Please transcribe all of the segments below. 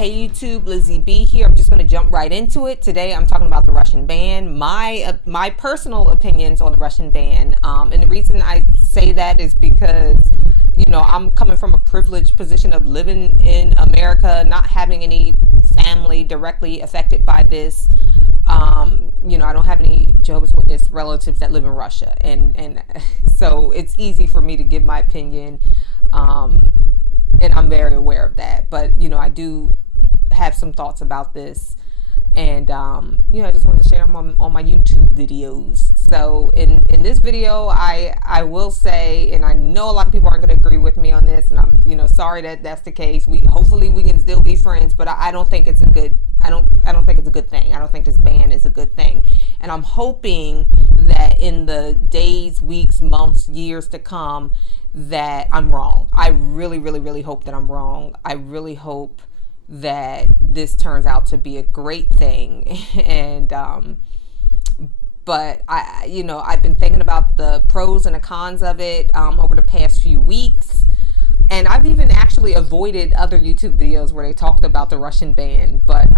Hey YouTube, Lizzie B here. I'm just going to jump right into it. Today I'm talking about the Russian ban, my personal opinions on the Russian ban. And the reason I say that is because, I'm coming from a privileged position of living in America, not having any family directly affected by this. I don't have any Jehovah's Witness relatives that live in Russia. And so it's easy for me to give my opinion. And I'm very aware of that. But, I do have some thoughts about this, and I just wanted to share them on my YouTube videos. So in this video, I will say, and I know a lot of people aren't going to agree with me on this, and I'm sorry that that's the case. Hopefully we can still be friends, but I don't think it's a good I don't think it's a good thing. I don't think this ban is a good thing, and I'm hoping that in the days, weeks, months, years to come, that I'm wrong. I really, really, really hope that I'm wrong. I really hope that this turns out to be a great thing. And but I've been thinking about the pros and the cons of it over the past few weeks, and I've even actually avoided other YouTube videos where they talked about the Russian ban, but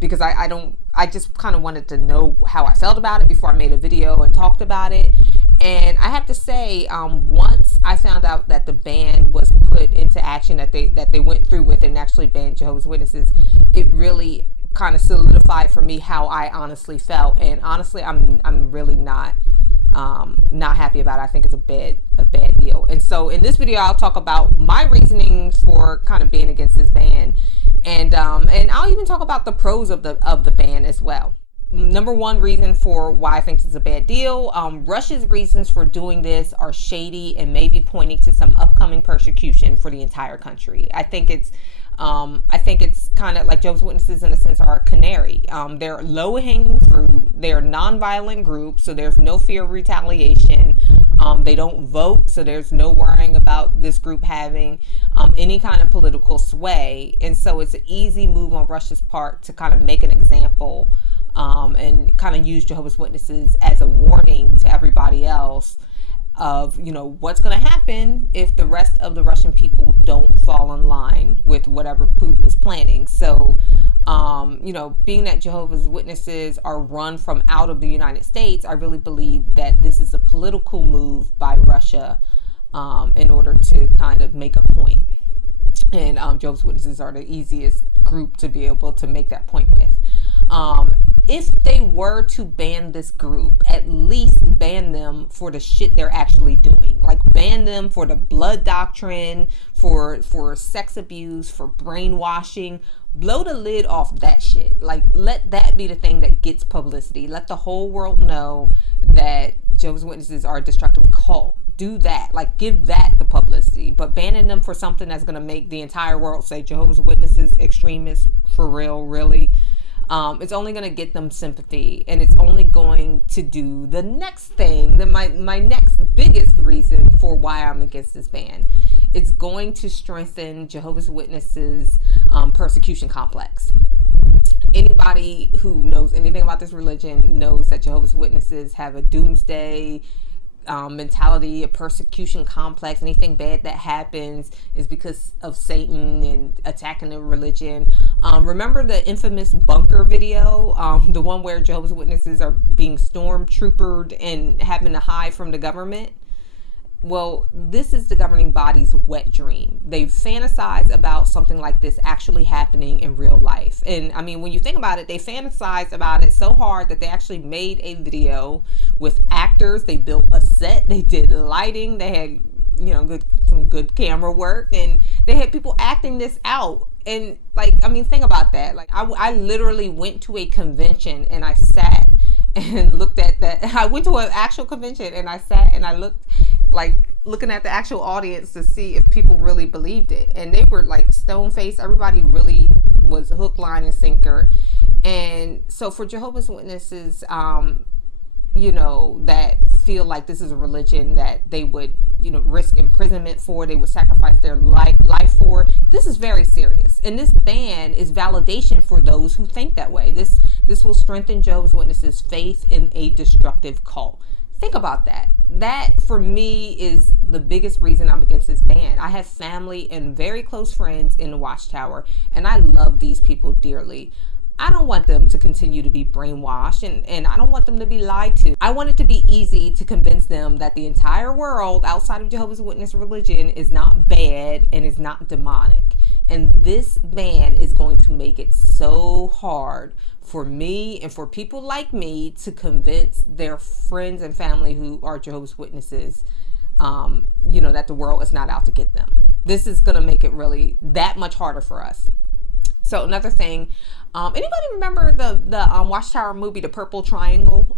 because I just kind of wanted to know how I felt about it before I made a video and talked about it. And I have to say, once I found out that the ban was put into action, that they went through with it and actually banned Jehovah's Witnesses, it really kind of solidified for me how I honestly felt. And honestly, I'm really not happy about it. I think it's a bad deal. And so in this video, I'll talk about my reasoning for kind of being against this ban, and I'll even talk about the pros of the ban as well. Number one reason for why I think it's a bad deal, Russia's reasons for doing this are shady and maybe pointing to some upcoming persecution for the entire country. I think it's kind of like Jehovah's Witnesses in a sense are a canary. They're low-hanging fruit. They're a non-violent group, so there's no fear of retaliation. They don't vote, so there's no worrying about this group having any kind of political sway. And so it's an easy move on Russia's part to kind of make an example and kind of use Jehovah's Witnesses as a warning to everybody else of, what's going to happen if the rest of the Russian people don't fall in line with whatever Putin is planning. So, being that Jehovah's Witnesses are run from out of the United States, I really believe that this is a political move by Russia in order to kind of make a point. And Jehovah's Witnesses are the easiest group to be able to make that point with. If they were to ban this group, at least ban them for the shit they're actually doing. Like, ban them for the blood doctrine, for sex abuse, for brainwashing. Blow the lid off that shit. Like, let that be the thing that gets publicity. Let the whole world know that Jehovah's Witnesses are a destructive cult. Do that. Like, give that the publicity. But banning them for something that's going to make the entire world say Jehovah's Witnesses extremists, for real, really, it's only going to get them sympathy, and it's only going to do the next thing, my next biggest reason for why I'm against this ban. It's going to strengthen Jehovah's Witnesses' persecution complex. Anybody who knows anything about this religion knows that Jehovah's Witnesses have a doomsday mentality, a persecution complex. Anything bad that happens is because of Satan and attacking the religion. Remember the infamous bunker video, the one where Jehovah's Witnesses are being stormtroopered and having to hide from the government? Well, this is the governing body's wet dream. They've fantasized about something like this actually happening in real life. And I mean, when you think about it, they fantasized about it so hard that they actually made a video with actors. They built a set. They did lighting. They had, some good camera work, and they had people acting this out. And think about that. Like, I literally went to a convention and I sat and looked at that. I went to an actual convention and I sat and I looked, looking at the actual audience to see if people really believed it. And they were like stone faced. Everybody really was hook, line, and sinker. And so for Jehovah's Witnesses, that feel like this is a religion that they would, risk imprisonment for, they would sacrifice their life for. This is very serious. And this ban is validation for those who think that way. This will strengthen Jehovah's Witnesses' faith in a destructive cult. Think about that. That for me is the biggest reason I'm against this ban. I have family and very close friends in the Watchtower, and I love these people dearly. I don't want them to continue to be brainwashed, and I don't want them to be lied to. I want it to be easy to convince them that the entire world outside of Jehovah's Witness religion is not bad and is not demonic. And this ban is going to make it so hard for me and for people like me to convince their friends and family who are Jehovah's Witnesses, that the world is not out to get them. This is going to make it really that much harder for us. So another thing, anybody remember the Watchtower movie, The Purple Triangle?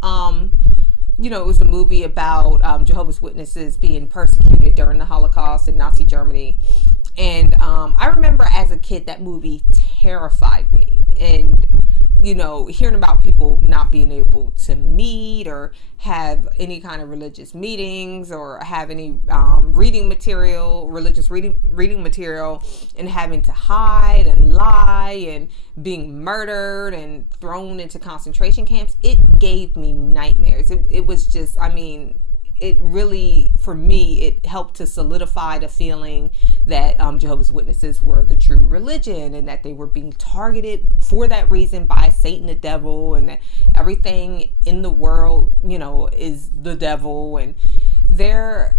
It was a movie about Jehovah's Witnesses being persecuted during the Holocaust in Nazi Germany. And I remember as a kid, that movie terrified me. And, hearing about people not being able to meet or have any kind of religious meetings or have any religious reading material, and having to hide and lie and being murdered and thrown into concentration camps, it gave me nightmares. It was just, it really, for me, it helped to solidify the feeling that Jehovah's Witnesses were the true religion, and that they were being targeted for that reason by Satan, the devil, and that everything in the world, is the devil. And there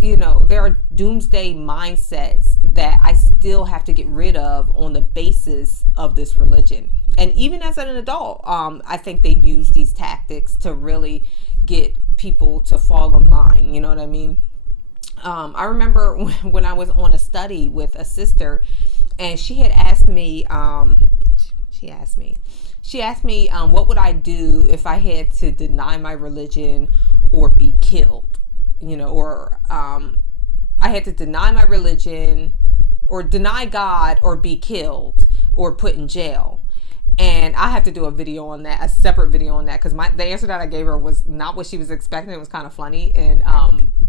are doomsday mindsets that I still have to get rid of on the basis of this religion. And even as an adult, I think they use these tactics to really get people to fall in line. You know what I mean? I remember when I was on a study with a sister, and she had asked me, what would I do if I had to deny my religion or be killed? Or I had to deny my religion or deny God or be killed or put in jail. And I have to do a separate video on that, because the answer that I gave her was not what she was expecting. It was kind of funny. And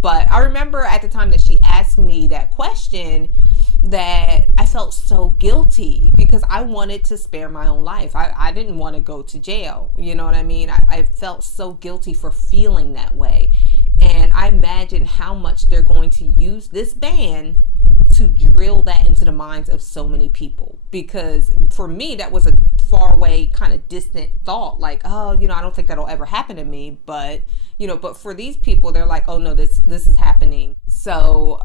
but I remember at the time that she asked me that question, that I felt so guilty because I wanted to spare my own life. I didn't want to go to jail. You know what I mean? I felt so guilty for feeling that way. And I imagine how much they're going to use this ban to drill that into the minds of so many people. Because for me, that was a far away, kind of distant thought. Like, I don't think that'll ever happen to me. But, but for these people, they're like, oh no, this is happening. So,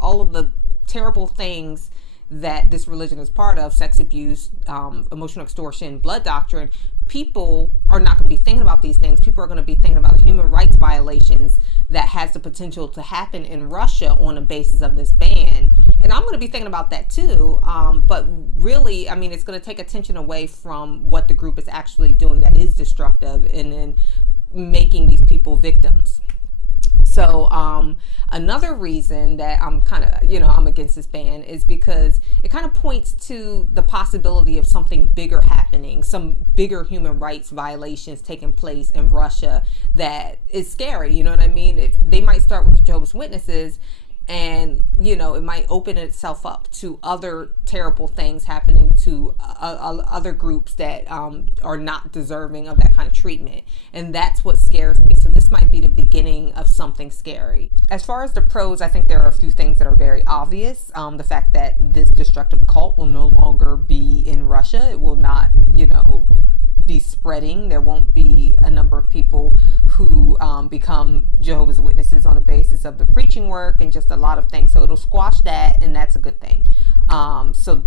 all of the terrible things that this religion is part of, sex abuse, emotional extortion, blood doctrine, people are not going to be thinking about these things. People are going to be thinking about the human rights violations that has the potential to happen in Russia on the basis of this ban. And I'm going to be thinking about that too. But really, it's going to take attention away from what the group is actually doing that is destructive, and then making these people victims. So another reason that I'm kind of, I'm against this ban is because it kind of points to the possibility of something bigger happening, some bigger human rights violations taking place in Russia that is scary. You know what I mean? They might start with the Jehovah's Witnesses, and it might open itself up to other terrible things happening to other groups that are not deserving of that kind of treatment. And that's what scares me. So this might be the beginning of something scary. As far as the pros, I think there are a few things that are very obvious. The fact that this destructive cult will no longer be in Russia. It will not, be spreading. There won't be a number of people who become Jehovah's Witnesses on the basis of the preaching work and just a lot of things. So it'll squash that, and that's a good thing. So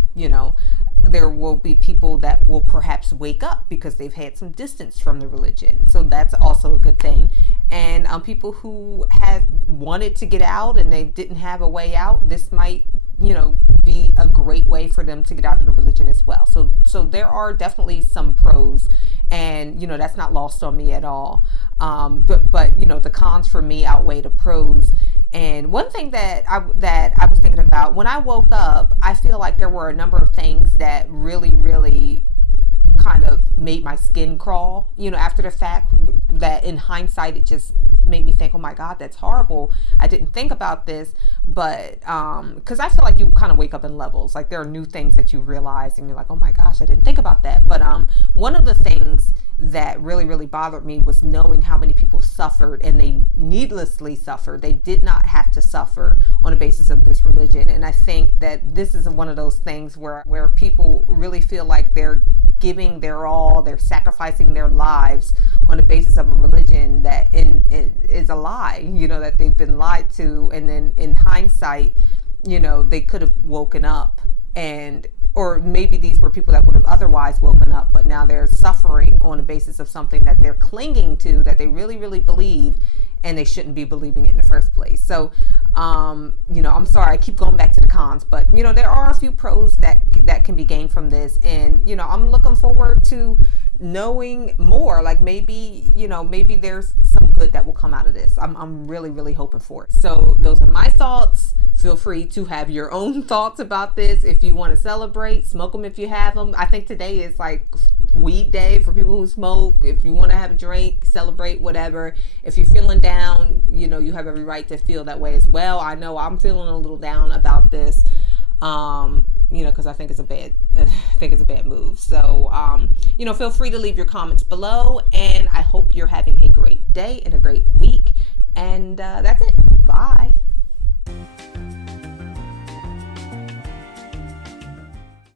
there will be people that will perhaps wake up because they've had some distance from the religion. So that's also a good thing. And people who have wanted to get out and they didn't have a way out, this might, be a great way for them to get out of the religion as well. So there are definitely some pros, and that's not lost on me at all. But the cons for me outweigh the pros. And one thing that I was thinking about when I woke up, I feel like there were a number of things that really, really kind of made my skin crawl, after the fact, that in hindsight, it just made me think, oh my God, that's horrible. I didn't think about this. But because I feel like you kind of wake up in levels, like there are new things that you realize and you're like, oh my gosh, I didn't think about that. But one of the things that really, really bothered me was knowing how many people suffered, and they needlessly suffered. They did not have to suffer on the basis of this religion. And I think that this is one of those things where people really feel like they're giving their all, they're sacrificing their lives on the basis of a religion that is a lie, that they've been lied to. And then in hindsight, they could have woken up, or maybe these were people that would have otherwise woken up, but now they're suffering on the basis of something that they're clinging to, that they really, really believe, and they shouldn't be believing it in the first place. So, I'm sorry, I keep going back to the cons, but, there are a few pros that can be gained from this. And, I'm looking forward to knowing more. Like maybe there's some good that will come out of this. I'm really, really hoping for it. So those are my thoughts. Feel free to have your own thoughts about this. If you want to celebrate, smoke them if you have them. I think today is like weed day for people who smoke. If you want to have a drink, celebrate, whatever. If you're feeling down, you have every right to feel that way as well. I know I'm feeling a little down about this, because I think it's a bad move. So, feel free to leave your comments below, and I hope you're having a great day and a great week. And that's it. Bye.